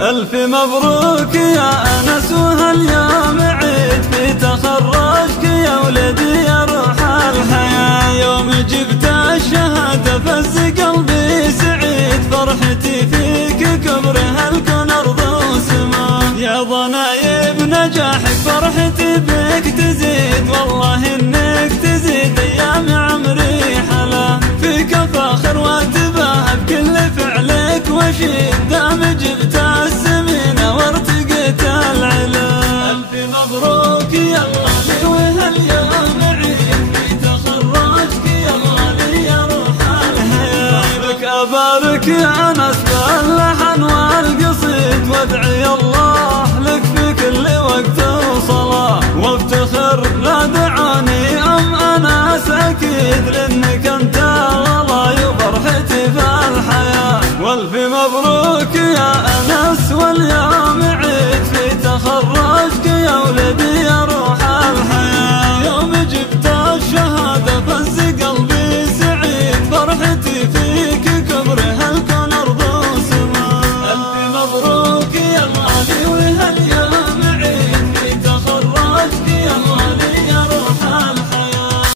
ألف مبروك يا أنس وهاليوم عيد في تخرجك يا ولدي يا روح الحياة. يوم جبت الشهادة فز قلبي سعيد، فرحتي فيك كبرها الكون أرض وسماء. يا ضنايب نجاحك فرحتي بك تزيد، والله إنك تزيد أيام عمري حلا. فيك فاخر واتباهى بكل فعلك وشيد، دام جبت السمينة وارتقيت العلا. ألف مبروك يا الغالي وهاليوم عيد في تخرجك يا الغالي يا روح الحياة. بك أبارك يا أنس باللحن والقصيد، وادعي الله لك في كل وقت وصلاة. وافتخر لا دعاني أم أنس أكيد، لأنك أنت غلاي وفرحتي في الحياة. والف مبروك يا أنس واليوم عيد في تخرجك يا ولدي يا روح الحياة. يوم جبت الشهادة فز قلبي سعيد، فرحتي فيك كبرها الكون أرض وسماء. ألف مبروك يا الغالي وهاليوم